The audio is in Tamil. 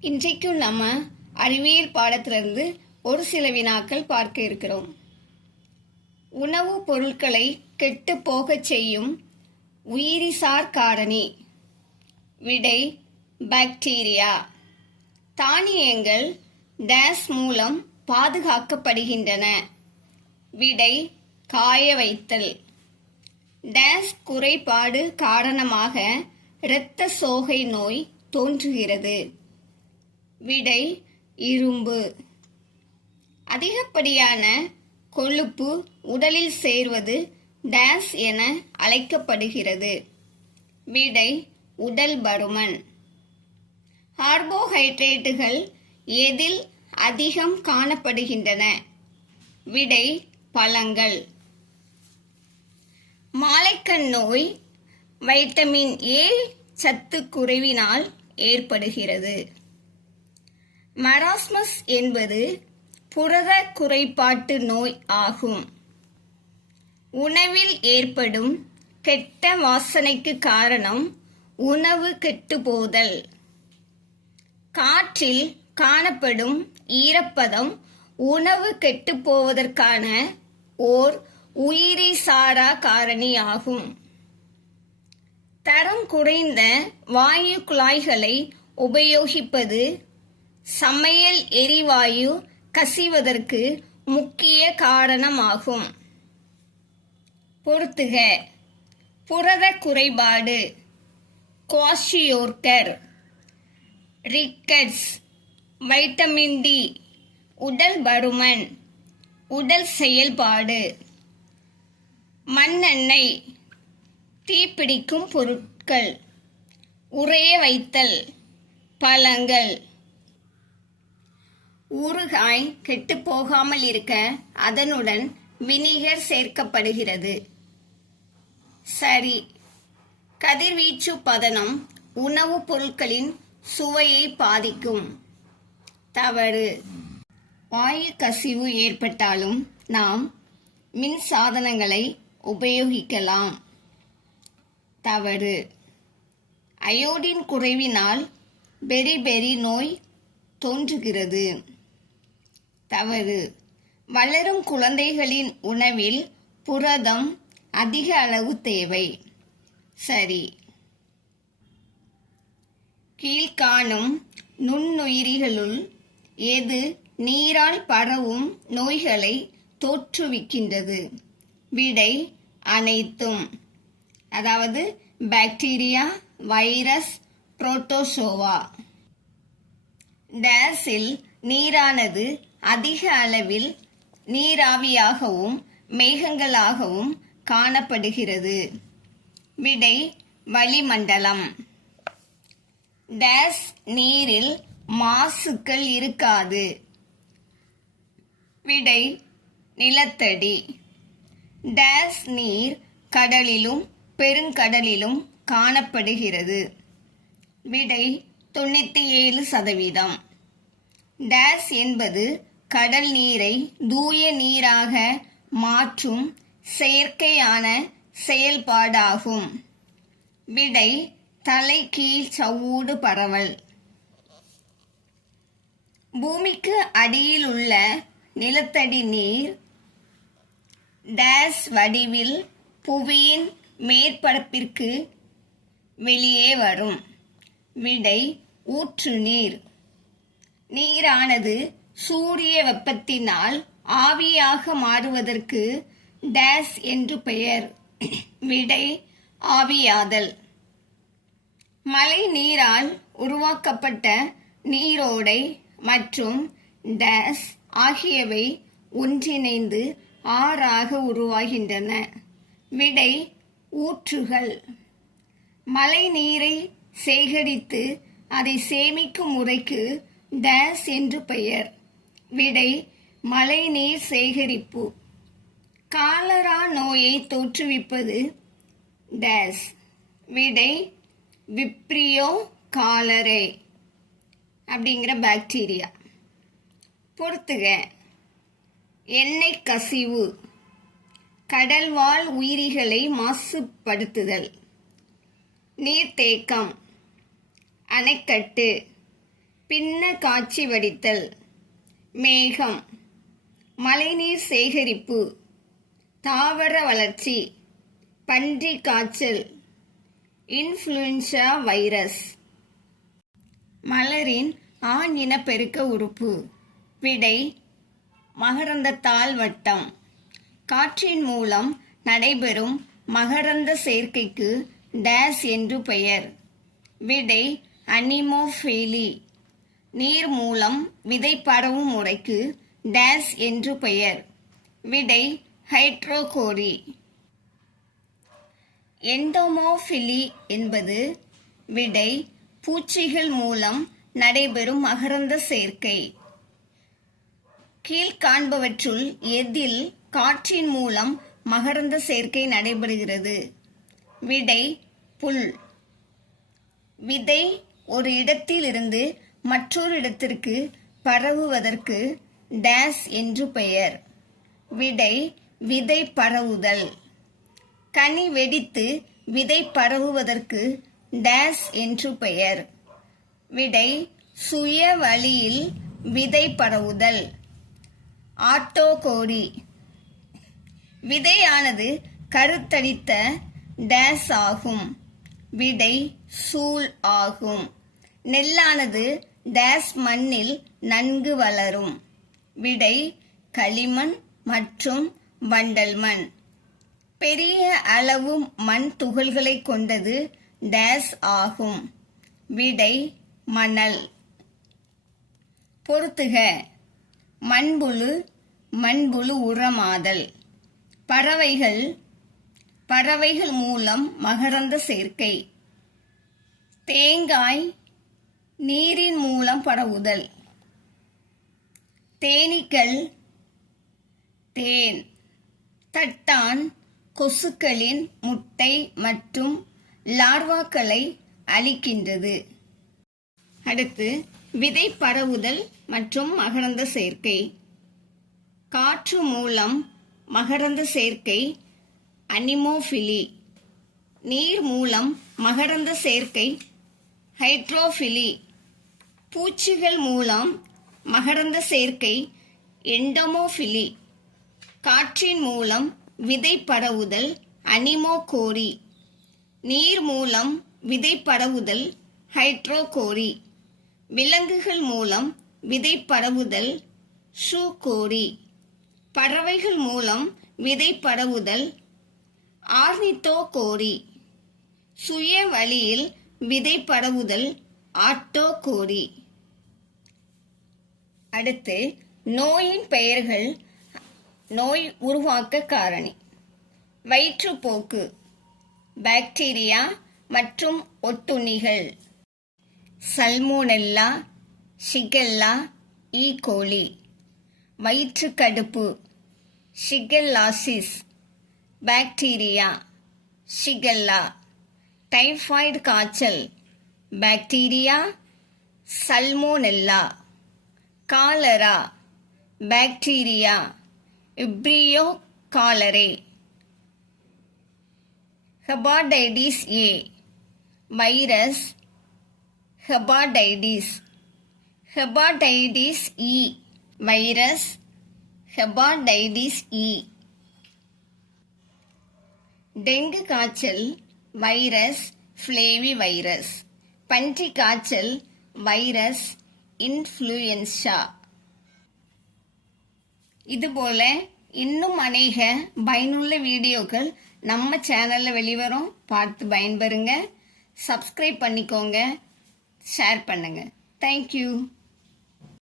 இன்றைக்கும் நம்ம அறிவியல் பாடத்திலிருந்து ஒரு சில வினாக்கள் பார்க்க இருக்கிறோம். உணவுப் பொருட்களை கெட்டு போகச் செய்யும் உயிரிசார் காரணி. விடை பாக்டீரியா. தானியங்கள் டேஸ் மூலம் பாதுகாக்கப்படுகின்றன. விடை காய வைத்தல். டேஸ் குறைபாடு காரணமாக இரத்த சோகை நோய் தோன்றுகிறது. விடை இரும்பு. அதிகப்படியான கொழுப்பு உடலில் சேர்வது டேஸ் என அழைக்கப்படுகிறது. விடை உடல் பருமன். கார்போஹைட்ரேட்டுகள் எதில் அதிகம் காணப்படுகின்றன? விடை பழங்கள். மாலைக்கண் நோய் வைட்டமின் ஏ சத்து குறைவினால் ஏற்படுகிறது. மராஸ்மஸ் என்பது புரத குறைபாட்டு நோய் ஆகும். உணவில் ஏற்படும் கெட்ட வாசனைக்கு காரணம் உணவு கெட்டுப்போதல். காற்றில் காணப்படும் ஈரப்பதம் உணவு கெட்டுப்போவதற்கான ஓர் உயிரி சாரா காரணியாகும். தரம் குறைந்த வாயு குழாய்களை உபயோகிப்பது சமையல் எரிவாயு கசிவதற்கு முக்கிய காரணமாகும். பொறுத்துக. புரத குறைபாடு, குவாஷியோர்கர், ரிக்கட்ஸ், வைட்டமின் டி, உடல் பருமன், உடல் செயல்பாடு. மண்ணெண்ணெய், தீப்பிடிக்கும் பொருட்கள், உறைய வைத்தல், பழங்கள். ஊறுகாய் கெட்டுப்போகாமல் இருக்க அதனுடன் வினிகர் சேர்க்கப்படுகிறது. சரி. கதிர்வீச்சு பதனம் உணவுப் பொருட்களின் சுவையை பாதிக்கும். தவறு. வாயு கசிவு ஏற்பட்டாலும் நாம் மின் சாதனங்களை உபயோகிக்கலாம். தவறு. அயோடின் குறைவினால் பெரிபெரி நோய் தோன்றுகிறது. தவறு. வளரும் குழந்தைகளின் உணவில் புரதம் அதிக அளவு தேவை. சரி. கீழ்காணும் நுண்ணுயிரிகளுள் எது நீரால் பரவும் நோய்களை தோற்றுவிக்கின்றது? விடை அனைத்தும். அதாவது பாக்டீரியா, வைரஸ், புரோட்டோசோவா. டேஸில் நீரானது அதிக அளவில் நீராவியாகவும் மேகங்களாகவும் காணப்படுகிறது. விடை வளிமண்டலம். டேஸ் நீரில் மாசுக்கள் இருக்காது. விடை நிலத்தடி. டேஸ் நீர் கடலிலும் பெருங்கடலிலும் காணப்படுகிறது. விடை 97%. டேஸ் என்பது கடல் நீரை தூய நீராக மாற்றும் செயற்கையான செயல்பாடாகும். விடை தலைகீழ் சவ்வூடு பரவல். பூமிக்கு அடியில் உள்ள நிலத்தடி நீர் டேஸ் வடிவில் புவியின் மேற்பரப்பிற்கு வெளியே வரும். விடை ஊற்று நீர். நீரானது சூரிய வெப்பத்தினால் ஆவியாக மாறுவதற்கு டேஸ் என்று பெயர். விடை ஆவியாதல். மழை நீரால் உருவாக்கப்பட்ட நீரோடை மற்றும் டேஸ் ஆகியவை ஒன்றிணைந்து ஆறாக உருவாகின்றன. விடை ஊற்றுகள். மழை நீரை சேகரித்து அதை சேமிக்கும் முறைக்கு டேஸ் என்று பெயர். விடை மழைநீர் சேகரிப்பு. காலரா நோயை தோற்றுவிப்பது டேஸ். விடை விப்ரியோ காலரே அப்படிங்கிற பாக்டீரியா. பொறுத்துக. எண்ணெய் கசிவு, கடல்வாழ் உயிரிகளை மாசுபடுத்துதல், நீர்த்தேக்கம், அணைக்கட்டு, பின்ன காட்சி வடித்தல். மேகம், மழைநீர் சேகரிப்பு, தாவர வளர்ச்சி, பன்றி காய்ச்சல், இன்ஃப்ளூயன்சா வைரஸ். மலரின் ஆண் இனப்பெருக்க உறுப்பு. விடை மகரந்தத்தாள் வட்டம். காற்றின் மூலம் நடைபெறும் மகரந்த சேர்க்கைக்கு டேஸ் என்று பெயர். விடை அனிமோஃபேலி. நீர் மூலம் விதை பரவும் முறைக்கு டேஸ் என்று பெயர். விடை ஹைட்ரோகோரி. எண்டோமோஃபிலி என்பது. விடை பூச்சிகள் மூலம் நடைபெறும் மகரந்த சேர்க்கை. கீழ்காண்பவற்றுள் எதில் காற்றின் மூலம் மகரந்த சேர்க்கை நடைபெறுகிறது? விடை புல். விதை ஒரு இடத்திலிருந்து மற்றொரு இடத்திற்கு பரவுவதற்கு டேஸ் என்று பெயர். விடை விதை பரவுதல். கனி வெடித்து விதை பரவுவதற்கு டேஸ் என்று பெயர். விடை சுய வழியில் விதை பரவுதல். ஆட்டோகோரி. விதையானது கருத்தரித்த டேஸ் ஆகும். விடை சூல் ஆகும். நெல்லானது டேஸ் மண்ணில் நன்கு வளரும். விடை களிமண் மற்றும் வண்டல் மண். பெரிய அளவு மண் துகள்களை கொண்டது டேஸ் ஆகும். விடை மணல். பொறுத்துக. மண்புழு, மண்புழு உரமாதல். பறவைகள் மூலம் மகரந்த சேர்க்கை. தேங்காய், நீரின் மூலம் பரவுதல். தேனீக்கள், தேன். தட்டான் கொசுக்களின் முட்டை மற்றும் லார்வாக்களை அழிக்கின்றது. அடுத்து விதை பரவுதல் மற்றும் மகரந்த சேர்க்கை. காற்று மூலம் மகரந்த சேர்க்கை அனிமோஃபிலி. நீர் மூலம் மகரந்த சேர்க்கை ஹைட்ரோஃபிலி. பூச்சிகள் மூலம் மகரந்த சேர்க்கை எண்டோமோஃபிலி. காற்றின் மூலம் விதை பரவுதல் அனிமோகோரி. நீர் மூலம் விதை பரவுதல் ஹைட்ரோகோரி. விலங்குகள் மூலம் விதை பரவுதல் ஷூகோரி. பறவைகள் மூலம் விதை பரவுதல் ஆர்னித்தோகோரி. சுய வழியில் விதை பரவுதல் ஆட்டோகோரி. அடுத்து நோயின் பெயர்கள். நோய் உருவாக்க காரணி. வயிற்றுப்போக்கு, பாக்டீரியா மற்றும் ஒட்டுண்ணிகள். Salmonella, shigella, E coli. வயிற்றுக்கடுப்பு, ஷிகெல்லாசிஸ், பாக்டீரியா, ஷிகெல்லா. டைபாய்டு காய்ச்சல், bacteria, salmonella. Cholera, bacteria, vibrio cholerae. Hepatitis A, virus, hepatitis. Hepatitis E, virus, hepatitis E. Dengue காய்ச்சல், வைரஸ், ஃப்ளேவி வைரஸ். பன்றி காய்ச்சல், வைரஸ், இன்ஃப்ளூயன்சா. இதுபோல இன்னும் அநேக பயனுள்ள வீடியோக்கள் நம்ம சேனல்ல வெளிவரும். பார்த்து பயன்பெறுங்க. சப்ஸ்கிரைப் பண்ணிக்கோங்க, ஷேர் பண்ணுங்க. தேங்க்யூ.